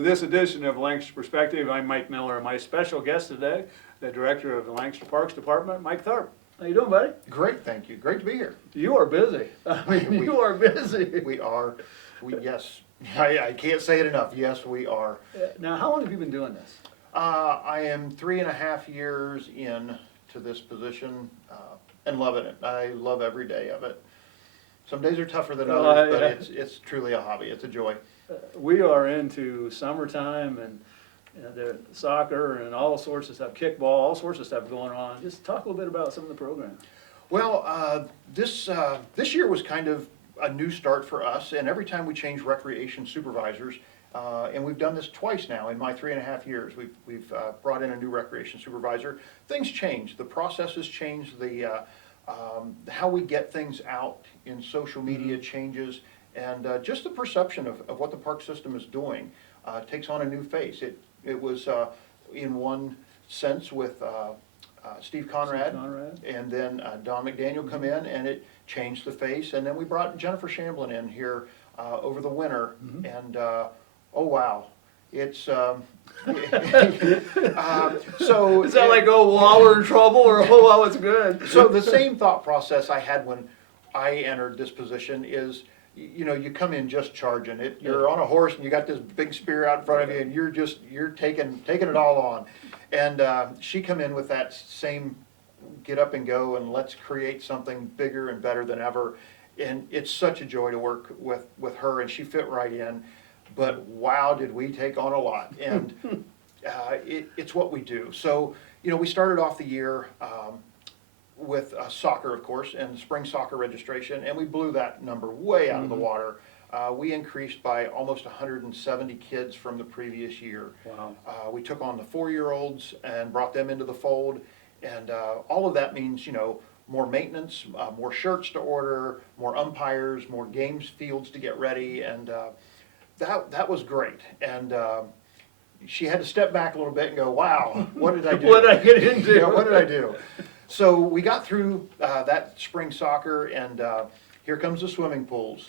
to this edition of Lancaster Perspective. I'm Mike Miller, and my special guest today, the Director of the Lancaster Parks Department, Mike Tharp. How you doing, buddy? Great, thank you. Great to be here. You are busy. I mean, you are busy. We are. Yes. I can't say it enough. Yes, we are. Now, how long have you been doing this? I am 3.5 years in to this position and loving it. I love every day of it. Some days are tougher than others, but it's truly a hobby. It's a joy. We are into summertime and the soccer and all sorts of stuff, kickball, all sorts of stuff going on. Just talk a little bit about some of the programs. Well, this year was kind of a new start for us, and every time we change recreation supervisors, and we've done this twice now in my 3.5 years, we've brought in a new recreation supervisor. Things change, the processes change, the how we get things out in social media changes, and just the perception of what the park system is doing takes on a new face. It was in one sense with Steve Conrad, and then Don McDaniel come in, and it changed the face, and then we brought Jennifer Shamblin in here over the winter, and oh wow, it's so is that like, oh wow, we're in trouble, or oh wow, it's good? So the same thought process I had when I entered this position is, you know, you come in just charging it. You're on a horse and you got this big spear out in front of you, and you're taking it all on. And she come in with that same get up and go and let's create something bigger and better than ever. And it's such a joy to work with her, and she fit right in. But wow, did we take on a lot. And it's what we do. So, you know, we started off the year with soccer, of course, and spring soccer registration, and we blew that number way out of the water. We increased by almost 170 kids from the previous year. Wow. We took on the 4-year-olds and brought them into the fold, and all of that means, you know, more maintenance, more shirts to order, more umpires, more games fields to get ready, and that was great. And she had to step back a little bit and go, wow, what did I do? What did I get into? Yeah, what did I do? So we got through that spring soccer, and here comes the swimming pools.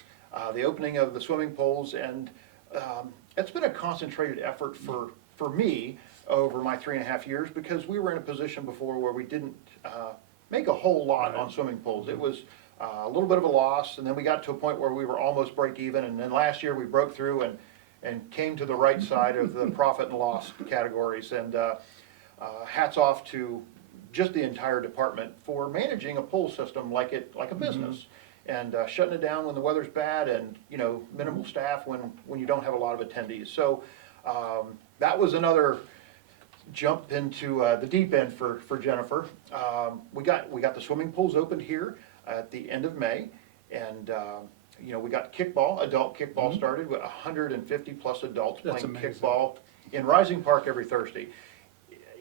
The opening of the swimming pools, and it's been a concentrated effort for me over my 3.5 years, because we were in a position before where we didn't make a whole lot on swimming pools. It was a little bit of a loss, and then we got to a point where we were almost break even, and then last year we broke through and came to the right side of the profit and loss categories. And hats off to just the entire department for managing a pool system like a business, and shutting it down when the weather's bad, and, you know, minimal staff when you don't have a lot of attendees. So that was another jump into the deep end for Jennifer. We got the swimming pools opened here at the end of May, and you know, we got kickball, adult kickball started with 150 plus adults playing kickball in Rising Park every Thursday.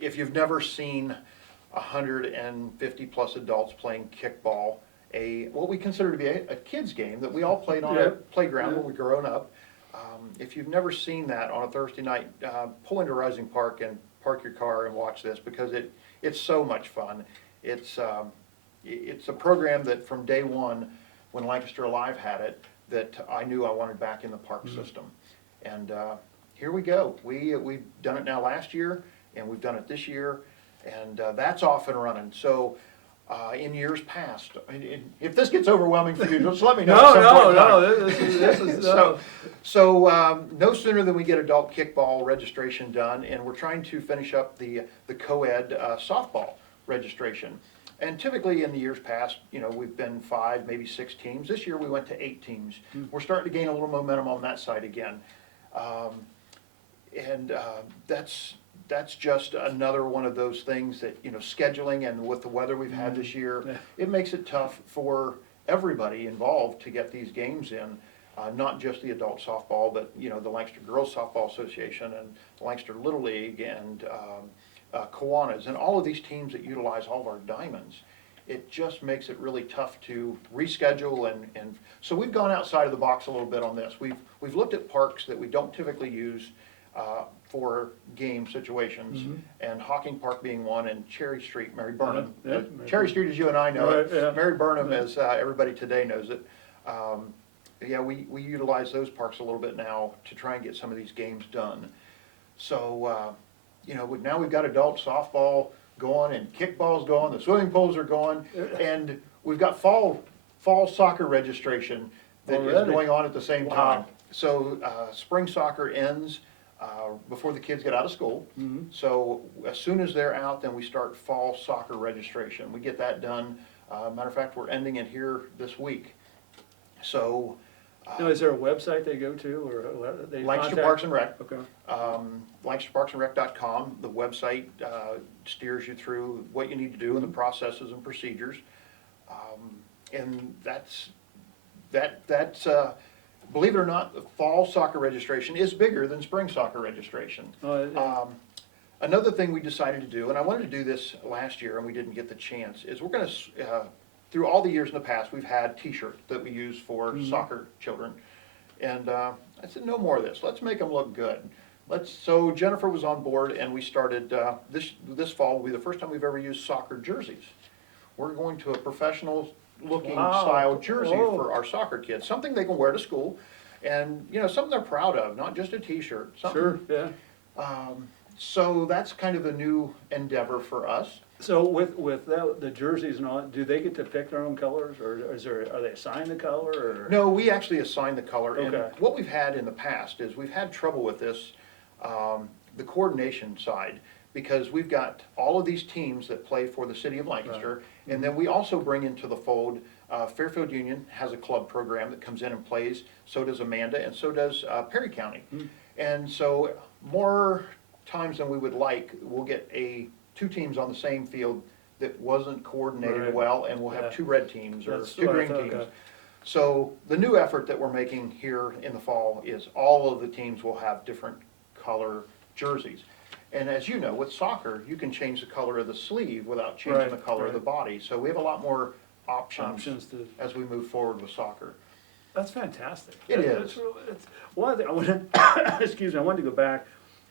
If you've never seen 150 plus adults playing kickball, what we consider to be a kids game that we all played on a playground when we were growing up. If you've never seen that on a Thursday night, pull into Rising Park and park your car and watch this, because it's so much fun. It's a program that from day one, when Lancaster Alive had it, that I knew I wanted back in the park system. And here we go. We've done it now last year, and we've done it this year, and that's off and running. So in years past, if this gets overwhelming for you, just let me know. No. This is So no sooner than we get adult kickball registration done, and we're trying to finish up the co-ed softball registration. And typically in the years past, you know, we've been 5, maybe 6 teams. This year we went to 8 teams. We're starting to gain a little momentum on that side again. That's just another one of those things that, you know, scheduling, and with the weather we've had this year, it makes it tough for everybody involved to get these games in. Not just the adult softball, but, you know, the Lancaster Girls Softball Association and the Lancaster Little League and Kiwanis, and all of these teams that utilize all of our diamonds. It just makes it really tough to reschedule, and so we've gone outside of the box a little bit on this. We've looked at parks that we don't typically use for game situations, and Hawking Park being one, and Cherry Street, Mary Burnham. Cherry Street, as you and I know it, Mary Burnham, as everybody today knows it. Yeah, we utilize those parks a little bit now to try and get some of these games done. So, now we've got adult softball going and kickball's going, the swimming pools are going, and we've got fall soccer registration that is Already? going on at the same time. Wow. So, spring soccer ends before the kids get out of school. Mhm. So as soon as they're out, then we start fall soccer registration. We get that done. Matter of fact, we're ending it here this week. So. Now, is there a website they go to, or they Lancaster contact? Parks and Rec. Okay. LancasterParksandRec.com. The website steers you through what you need to do and the processes and procedures. And that's believe it or not, the fall soccer registration is bigger than spring soccer registration. Another thing we decided to do, and I wanted to do this last year and we didn't get the chance, is we're going to, through all the years in the past, we've had t-shirts that we use for soccer children. And I said, no more of this. Let's make them look good. So Jennifer was on board and we started, this fall will be the first time we've ever used soccer jerseys. We're going to a professional looking Wow. style jersey Oh. for our soccer kids, something they can wear to school and, something they're proud of, not just a t-shirt. Sure, yeah. So that's kind of a new endeavor for us. So with the jerseys and all, do they get to pick their own colors, or are they assigned the color, or? No, we actually assign the color. And Okay. what we've had in the past is we've had trouble with this, the coordination side, because we've got all of these teams that play for the city of Lancaster, and then we also bring into the fold, Fairfield Union has a club program that comes in and plays, so does Amanda, and so does Perry County. And so more times than we would like, we'll get two teams on the same field that wasn't coordinated Right. well, and we'll have Yeah. two red teams or That's two what I green thought, teams. okay. So the new effort that we're making here in the fall is all of the teams will have different color jerseys. And as you know, with soccer, you can change the color of the sleeve without changing Right, the color of the right. body. So we have a lot more options To, as we move forward with soccer. that's fantastic. It That's is. really, one thing, I wanted, excuse me, I wanted to go back,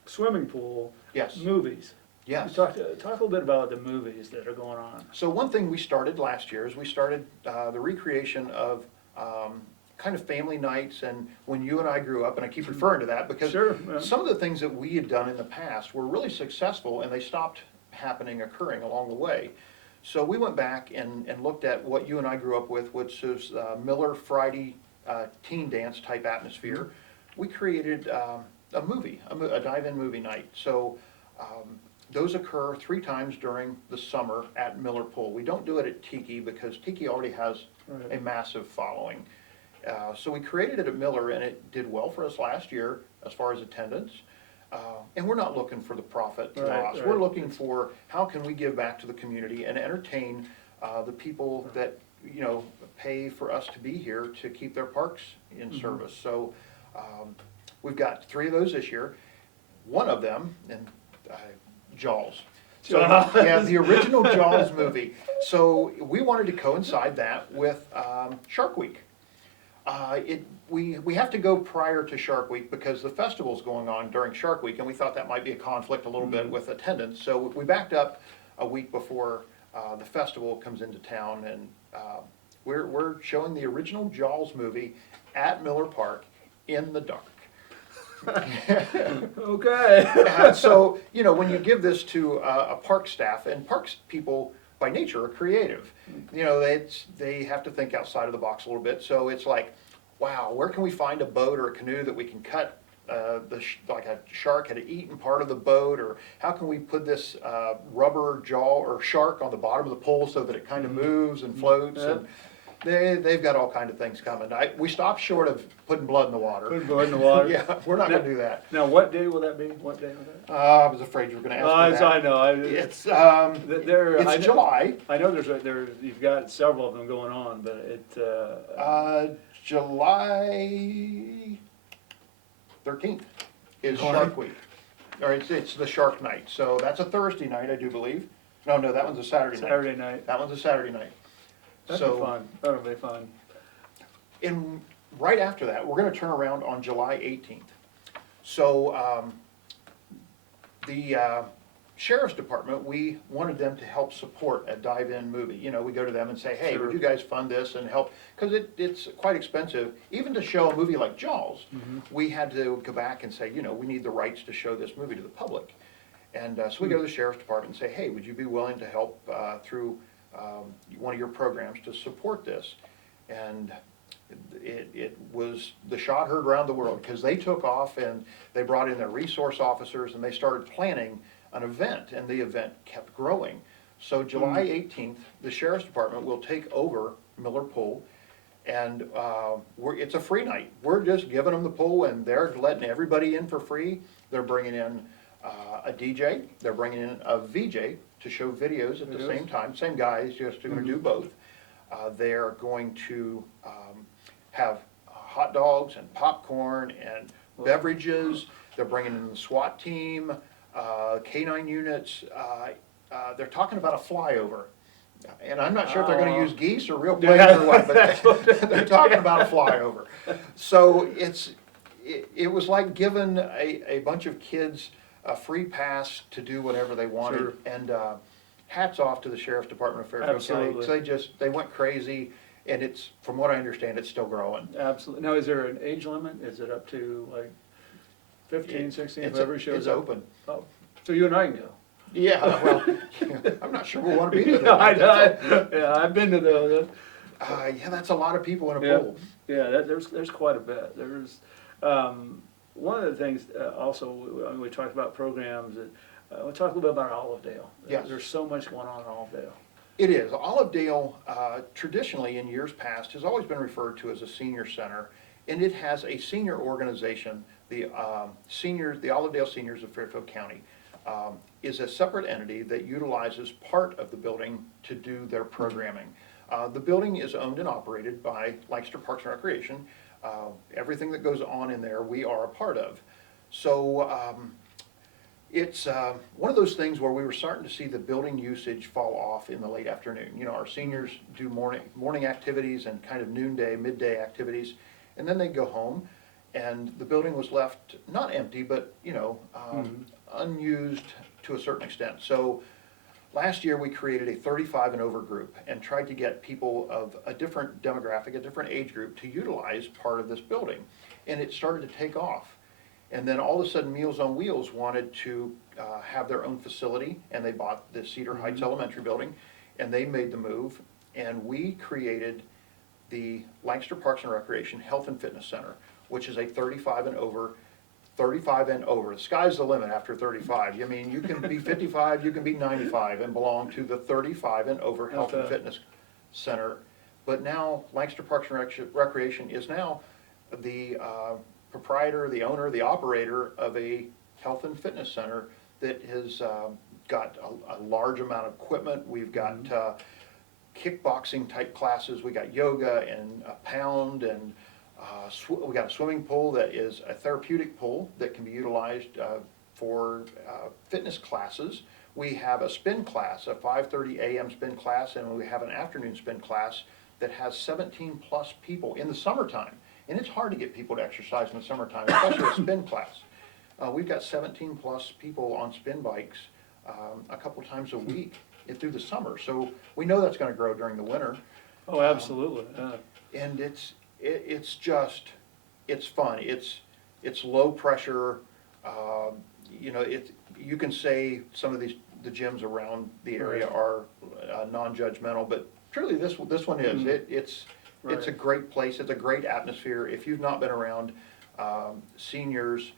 swimming pool. Yes. Movies. Yes. Talk a little bit about the movies that are going on. So one thing we started last year is we started the recreation of kind of family nights, and when you and I grew up, and I keep referring to that because Sure, yeah. some of the things that we had done in the past were really successful and they stopped occurring along the way. So we went back and looked at what you and I grew up with, which is Miller Friday teen dance type atmosphere. We created a movie, a dive-in movie night. So those occur 3 times during the summer at Miller Pool. We don't do it at Tiki because Tiki already has Right. a massive following. So we created it at Miller and it did well for us last year as far as attendance. And we're not looking for the profit Right, loss. right. We're looking for how can we give back to the community and entertain the people that, pay for us to be here to keep their parks in service. So we've got 3 of those this year. One of them, and Jaws. So, yeah, the original Jaws movie. So we wanted to coincide that with Shark Week. We have to go prior to Shark Week because the festival's going on during Shark Week, and we thought that might be a conflict a little bit with attendance. So we backed up a week before the festival comes into town, and we're showing the original Jaws movie at Miller Park in the dark. Okay. So, when you give this to a park staff, and parks people by nature are creative, they have to think outside of the box a little bit. So it's like, wow, where can we find a boat or a canoe that we can cut like a shark had eaten part of the boat, or how can we put this rubber jaw or shark on the bottom of the pole so that it kind of moves and floats, Yeah. and they've got all kind of things coming. We stopped short of putting blood in the water. Put blood in the water. Yeah, we're not gonna do that. Now, what day will that be? What day was that? I was afraid you were gonna ask me that. I know. It's, There, I it's know- July, I know you've got several of them going on, but July 13th is All Shark right. Week. Or it's the Shark Night, so that's a Thursday night, I do believe. No, that one's a Saturday night. Saturday night. That one's a Saturday night. That'd So- be fun. That'll be fun. And right after that, we're gonna turn around on July 18th. So, the Sheriff's Department, we wanted them to help support a dive-in movie. You know, we go to them and say, hey, Sure. would you guys fund this and help? Because it's quite expensive. Even to show a movie like Jaws, we had to go back and say, you know, we need the rights to show this movie to the public. And so we go to the Sheriff's Department and say, hey, would you be willing to help through one of your programs to support this? And it was the shot heard around the world, because they took off and they brought in their resource officers and they started planning an event, and the event kept growing. So July 18th, the Sheriff's Department will take over Miller Pool, and it's a free night. We're just giving them the pool, and they're letting everybody in for free. They're bringing in a DJ, they're bringing in a VJ to show videos at the same time. Same guys, just going to do both. They're going to have hot dogs and popcorn and beverages. They're bringing in the SWAT team, K9 units. They're talking about a flyover. And I'm not sure if they're going to use geese or real planes or what, but they're talking about a flyover. So it was like giving a bunch of kids a free pass to do whatever they wanted. Sure. And hats off to the Sheriff's Department of Fairfield Absolutely. County. They went crazy, and it's, from what I understand, it's still growing. Absolutely. Now, is there an age limit? Is it up to like 15, 16, whoever shows It's up? open. Oh, so you and I can go. Yeah, well, I'm not sure we'll want to be there. Yeah, I've been to those. Yeah, that's a lot of people in a Yeah. pool. Yeah, there's quite a bit. One of the things also, we talked about programs, we'll talk a little bit about Olivedale. Yes. There's so much going on in Olivedale. It is. Olivedale, traditionally in years past, has always been referred to as a senior center, and it has a senior organization. The Olivedale Seniors of Fairfield County is a separate entity that utilizes part of the building to do their programming. The building is owned and operated by Lancaster Parks and Recreation. Everything that goes on in there, we are a part of. So it's one of those things where we were starting to see the building usage fall off in the late afternoon. You know, our seniors do morning activities and kind of noonday, midday activities, and then they go home, and the building was left not empty, but, you know, unused to a certain extent. So last year we created a 35 and over group and tried to get people of a different demographic, a different age group, to utilize part of this building. And it started to take off. And then all of a sudden Meals on Wheels wanted to have their own facility, and they bought the Cedar Heights Elementary building, and they made the move, and we created the Lancaster Parks and Recreation Health and Fitness Center, which is a 35 and over. The sky's the limit after 35. I mean, you can be 55, you can be 95 and belong to the 35 and over Health and Fitness Center. But now Lancaster Parks and Recreation is now the proprietor, the owner, the operator of a health and fitness center that has got a large amount of equipment. We've got kickboxing type classes, we got yoga and a pound, and we got a swimming pool that is a therapeutic pool that can be utilized for fitness classes. We have a spin class, a 5:30 a.m. spin class, and we have an afternoon spin class that has 17 plus people in the summertime. And it's hard to get people to exercise in the summertime, especially a spin class. We've got 17 plus people on spin bikes a couple times a week through the summer. So we know that's going to grow during the winter. Oh, absolutely. And it's fun. It's low pressure. You know, you can say some of the gyms around the area are non-judgmental, but truly this one is. It's a great place. It's a great atmosphere. If you've not been around seniors,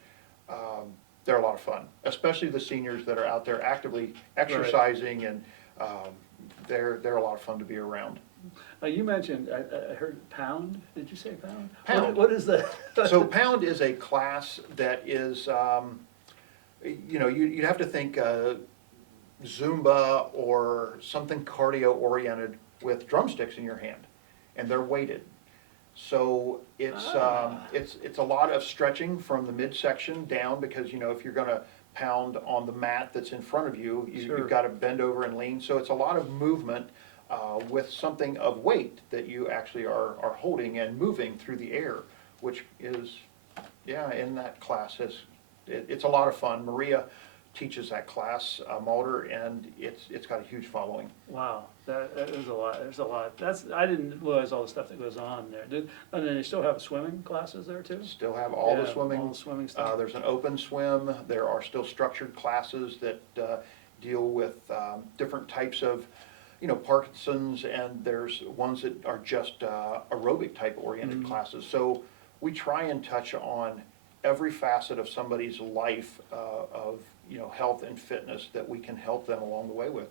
they're a lot of fun, especially the seniors that are out there actively exercising, and they're a lot of fun to be around. You mentioned, I heard Pound. Did you say Pound? Pound. What is that? So Pound is a class that is, you know, you'd have to think Zumba or something cardio oriented with drumsticks in your hand, and they're weighted. So it's a lot of stretching from the midsection down, because, you know, if you're going to pound on the mat that's in front of you, you've got to bend over and lean. So it's a lot of movement with something of weight that you actually are holding and moving through the air, which is, in that class, it's a lot of fun. Maria teaches that class, Mulder, and it's got a huge following. Wow, that is a lot, there's a lot. I didn't realize all the stuff that goes on there. And then they still have swimming classes there too? Still have all the Yeah, swimming. all the swimming stuff. There's an open swim. There are still structured classes that deal with different types of, Parkinson's, and there's ones that are just aerobic type oriented classes. So we try and touch on every facet of somebody's life of, health and fitness that we can help them along the way with.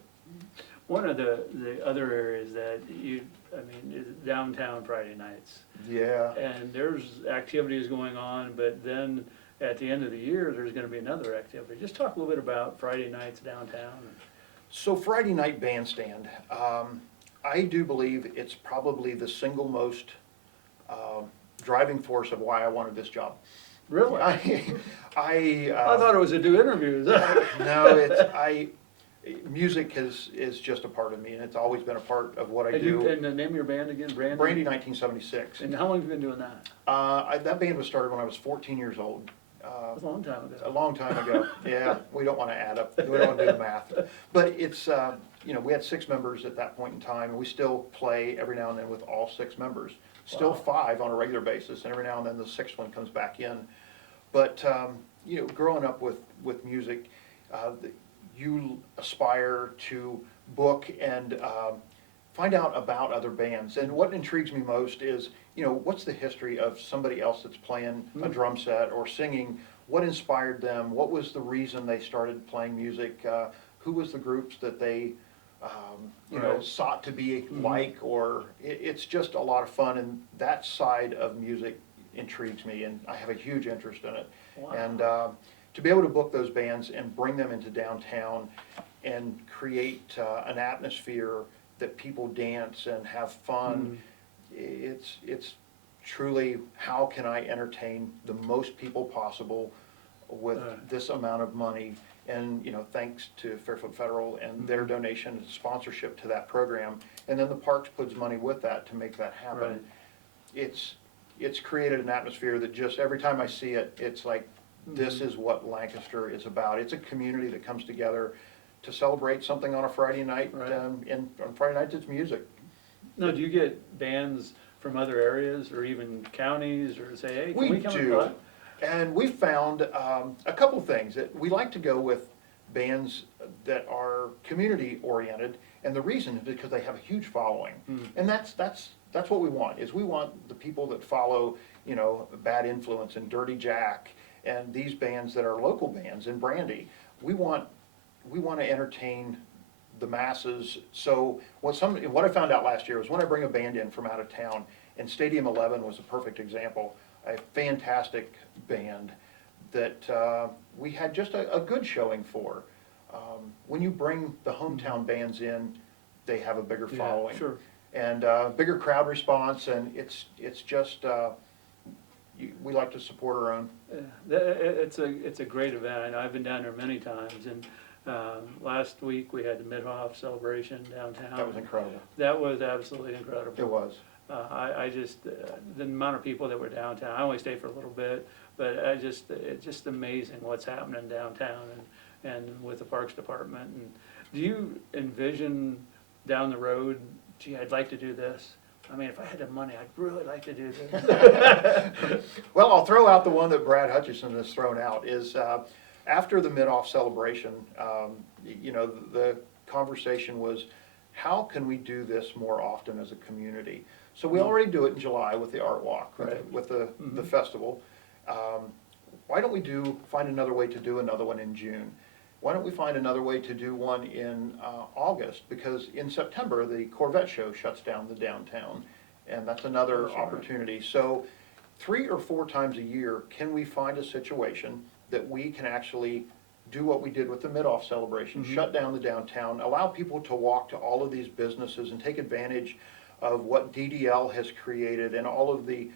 One of the other areas that is downtown Friday nights. Yeah. And there's activities going on, but then at the end of the year, there's gonna be another activity. Just talk a little bit about Friday nights downtown. So Friday night bandstand, I do believe it's probably the single most driving force of why I wanted this job. Really? I thought it was to do interviews. no, music is just a part of me, and it's always been a part of what I do. And the name of your band again, Brandy? Brandy 1976. And how long have you been doing that? That band was started when I was 14 years old. That's a long time ago. A long time ago. Yeah, we don't want to add up, we don't want to do the math. But it's, we had 6 members at that point in time, and we still play every now and then with all 6 members. Still Wow. 5 on a regular basis, and every now and then the 6th one comes back in. But, growing up with music, you aspire to book and find out about other bands. And what intrigues me most is, what's the history of somebody else that's playing a drum set or singing? What inspired them? What was the reason they started playing music? Who was the groups that they, Right. sought to be like? Or it's just a lot of fun, and that side of music intrigues me, and I have a huge interest in it. Wow. And to be able to book those bands and bring them into downtown and create an atmosphere that people dance and have fun, it's truly, how can I entertain the most people possible with this amount of money? And, thanks to Fairfield Federal and their donation and sponsorship to that program, and then the parks puts money with that to make that happen. Right. It's created an atmosphere that just, every time I see it, it's like, this is what Lancaster is about. It's a community that comes together to celebrate something on a Friday night, Right. And on Friday nights, it's music. Now, do you get bands from other areas or even counties, or say, hey, can we come and do, play? and we found a couple things that we like to go with bands that are community oriented, and the reason is because they have a huge following, and that's what we want. Is we want the people that follow, Bad Influence and Dirty Jack and these bands that are local bands in Brandy. We want to entertain the masses. So what I found out last year was, when I bring a band in from out of town, and Stadium 11 was a perfect example, a fantastic band that we had just a good showing for. When you bring the hometown bands in, they have a bigger following. Sure. And bigger crowd response, and it's just, we like to support our own. It's a great event. I know I've been down there many times, and last week we had the Mid-Hoff celebration downtown. That was incredible. That was absolutely incredible. It was. I just, the amount of people that were downtown, I only stayed for a little bit, but it's just amazing what's happening downtown and with the Parks Department. And do you envision down the road, gee, I'd like to do this? I mean, if I had the money, I'd really like to do this. Well, I'll throw out the one that Brad Hutchison has thrown out, is after the Mid-Off celebration, the conversation was, how can we do this more often as a community? So we already do it in July with the Art Walk, Right. with the festival. Why don't we find another way to do another one in June? Why don't we find another way to do one in August? Because in September, the Corvette Show shuts down the downtown, and that's another That's right. opportunity. So 3 or 4 times a year, can we find a situation that we can actually do what we did with the Mid-Off celebration, shut down the downtown, allow people to walk to all of these businesses and take advantage of what DDL has created, and all of the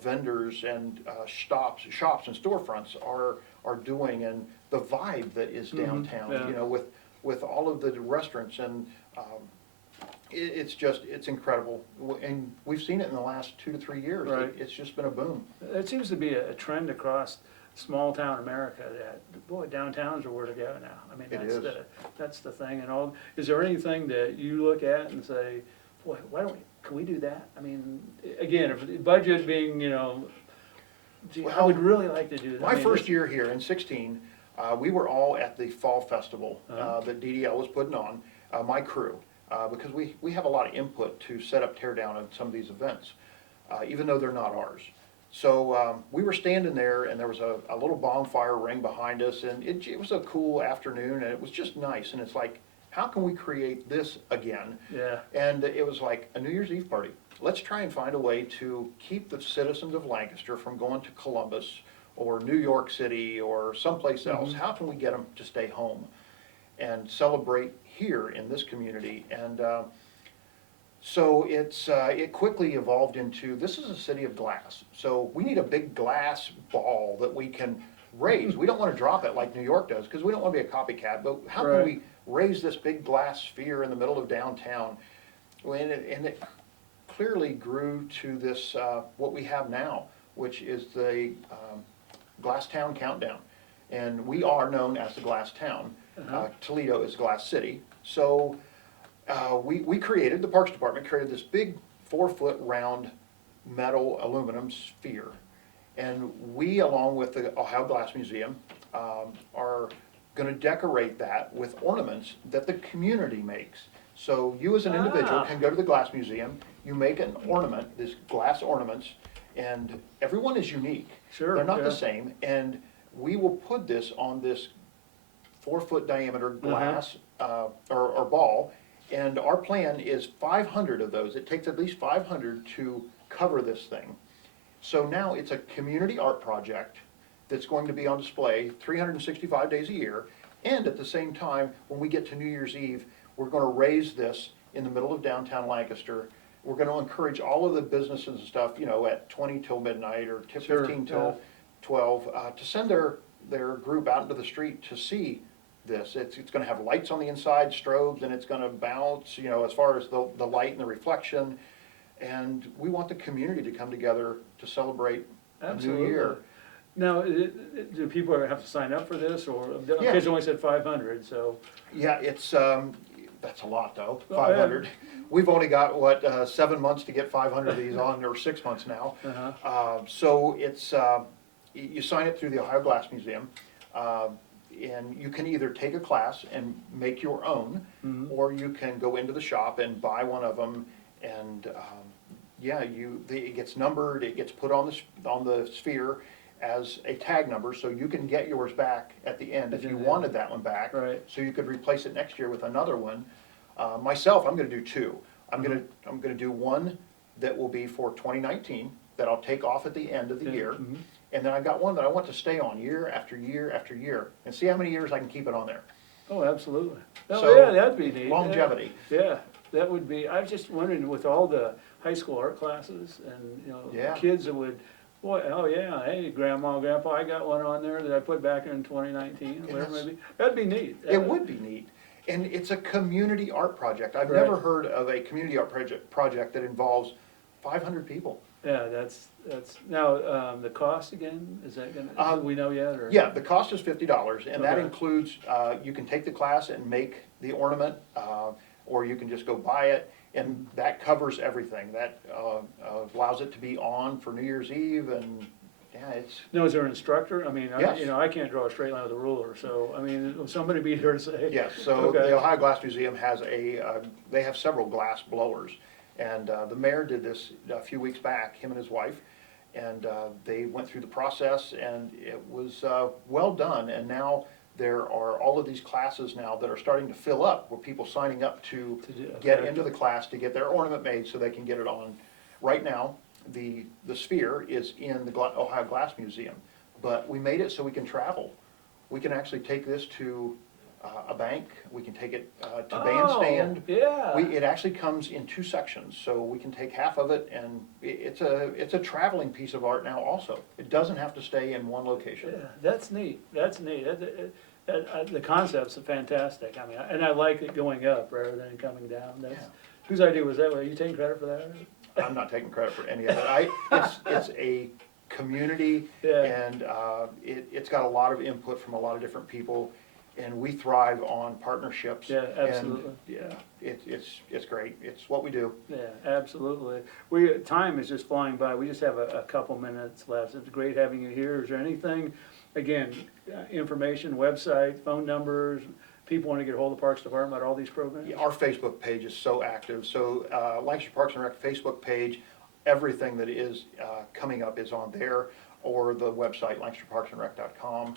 vendors and shops and storefronts are doing, and the vibe that is downtown, Yeah. with all of the restaurants, and it's incredible. And we've seen it in the last 2 to 3 years. Right. It's just been a boom. It seems to be a trend across small town America that, boy, downtowns are where to go now. I mean, It is. that's the thing and all. Is there anything that you look at and say, boy, why don't we, can we do that? I mean, again, if the budget being, gee, I would really like to do that. I My mean, first year here in 16, we were all at the fall festival Uh-huh. that DDL was putting on, my crew, because we have a lot of input to set up, tear down at some of these events, even though they're not ours. So we were standing there, and there was a little bonfire ring behind us, and it was a cool afternoon, and it was just nice. And it's like, how can we create this again? Yeah, And it was like a New Year's Eve party. Let's try and find a way to keep the citizens of Lancaster from going to Columbus or New York City or someplace else. How can we get them to stay home and celebrate here in this community? And so it quickly evolved into, this is a city of glass. So we need a big glass ball that we can raise. We don't want to drop it like New York does, because we don't want to be a copycat, but how can Right. we raise this big glass sphere in the middle of downtown? And it clearly grew to this, what we have now, which is the Glass Town Countdown. And we are known as the Glass Town. Uh-huh. Toledo is Glass City. So we created, the Parks Department created this big 4-foot round metal aluminum sphere. And we, along with the Ohio Glass Museum, are gonna decorate that with ornaments that the community makes. So you as an individual Ah. can go to the Glass Museum, you make an ornament, this glass ornaments, and everyone is unique. Sure, They're not yeah. the same, and we will put this on this 4-foot diameter glass, or ball, and our plan is 500 of those. It takes at least 500 to cover this thing. So now it's a community art project that's going to be on display 365 days a year, and at the same time, when we get to New Year's Eve, we're gonna raise this in the middle of downtown Lancaster. We're gonna encourage all of the businesses and stuff, at 20 till midnight or Sure, 15 till yeah. 12, to send their group out into the street to see this. It's gonna have lights on the inside, strobes, and it's gonna bounce, as far as the light and the reflection. And we want the community to come together to celebrate a new absolutely. year. Now, do people have to sign up for this, or, Yeah. because you only said 500, so, Yeah, it's, that's a lot though, Oh, yeah. 500. We've only got, 7 months to get 500 of these on, or 6 months now. So it's, you sign up through the Ohio Glass Museum, and you can either take a class and make your own, or you can go into the shop and buy one of them, and, it gets numbered, it gets put on the sphere as a tag number, so you can get yours back at the end if you wanted that one back. Right. So you could replace it next year with another one. Myself, I'm gonna do two. I'm gonna do one that will be for 2019, that I'll take off at the end of the Yeah, year. mhm. And then I've got one that I want to stay on year after year after year, and see how many years I can keep it on there. Oh, absolutely. Oh, So, yeah, that'd be neat. Yeah. longevity. Yeah, that would be, I was just wondering, with all the high school art classes and, Yeah. kids that would, boy, oh yeah, hey, grandma, grandpa, I got one on there that I put back in 2019, whatever it Yes. may be. That'd be neat. It would be neat. And it's a community art project. I've Right. never heard of a community art project that involves 500 people. Yeah, that's, now, the cost again, is that gonna, do we know yet, or? Yeah, the cost is $50, and that Okay. includes, you can take the class and make the ornament, or you can just go buy it, and that covers everything. That allows it to be on for New Year's Eve, and, yeah, it's, Now, is there an instructor? I mean, Yes. I can't draw a straight line with a ruler, so, I mean, will somebody be here to say? yes, so Okay. the Ohio Glass Museum has they have several glass blowers. And the mayor did this a few weeks back, him and his wife, and they went through the process, and it was well done. And now there are all of these classes now that are starting to fill up, with people signing up to get okay. into the class to get their ornament made so they can get it on. Right now, the sphere is in the Ohio Glass Museum, but we made it so we can travel. We can actually take this to a bank, we can take it to bandstand. Oh, yeah. It actually comes in 2 sections, so we can take half of it, and it's a traveling piece of art now also. It doesn't have to stay in one location. Yeah, that's neat, that's neat. The concept's fantastic, I mean, and I like it going up rather than coming down. That's, Yeah. whose idea was that? Are you taking credit for that? I'm not taking credit for any of it. It's a community, Yeah. and it's got a lot of input from a lot of different people, and we thrive on partnerships. Yeah, and, absolutely. yeah, it's great. It's what we do. Yeah, absolutely. Time is just flying by. We just have a couple minutes left. It's great having you here. Is there anything, again, information, website, phone numbers, people want to get a hold of the Parks Department about all these programs? Yeah, our Facebook page is so active. So Lancaster Parks and Rec Facebook page, everything that is coming up is on there, or the website, lancasterparksandrec.com.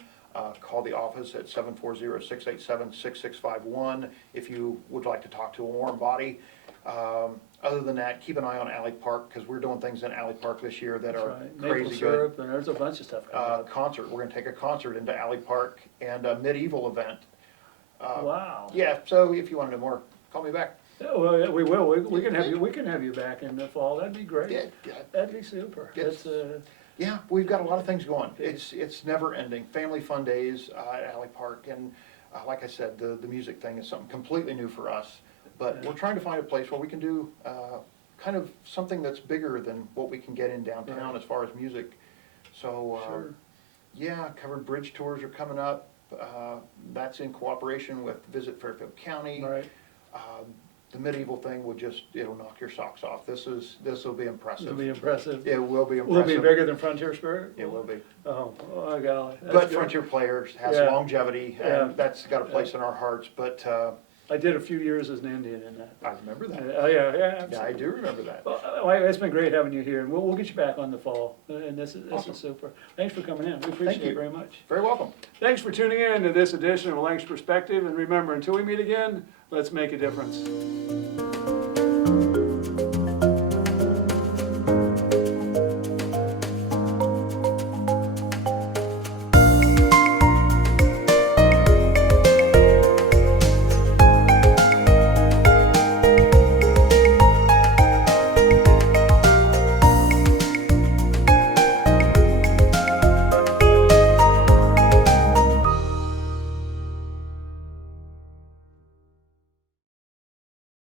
Call the office at 740-687-6651 if you would like to talk to a warm body. Other than that, keep an eye on Alley Park, because we're doing things in Alley Park this year that That's are right. crazy Maple good. syrup, and there's a bunch of stuff coming up. Concert, we're gonna take a concert into Alley Park, and a medieval event. Wow. Yeah, so if you want to know more, call me back. Yeah, well, yeah, we will. We can have you back in the fall. That'd be great. Yeah, yeah. That'd be super. Yes. That's, Yeah, we've got a lot of things going. It's never ending. Family fun days at Alley Park, and like I said, the music thing is something completely new for us. But we're trying to find a place where we can do kind of something that's bigger than what we can get in downtown as far as music. So Sure. yeah, covered bridge tours are coming up. That's in cooperation with Visit Fairfield County. Right. The medieval thing it'll knock your socks off. This will be impressive. It'll be impressive. It will be impressive. Will it be bigger than Frontier Spirit? It will be. Oh golly. That's But good. Frontier Players has Yeah. longevity, Yeah. and that's got a place in our hearts, but I did a few years as an Indian in that. I remember that. Oh, yeah, yeah, Yeah, absolutely. I do remember that. Well, it's been great having you here, and we'll get you back on the fall, and this Awesome. is super. Thanks for coming in, we appreciate you. it very much. Very welcome. Thanks for tuning in to this edition of Lancaster Perspective, and remember, until we meet again, let's make a difference.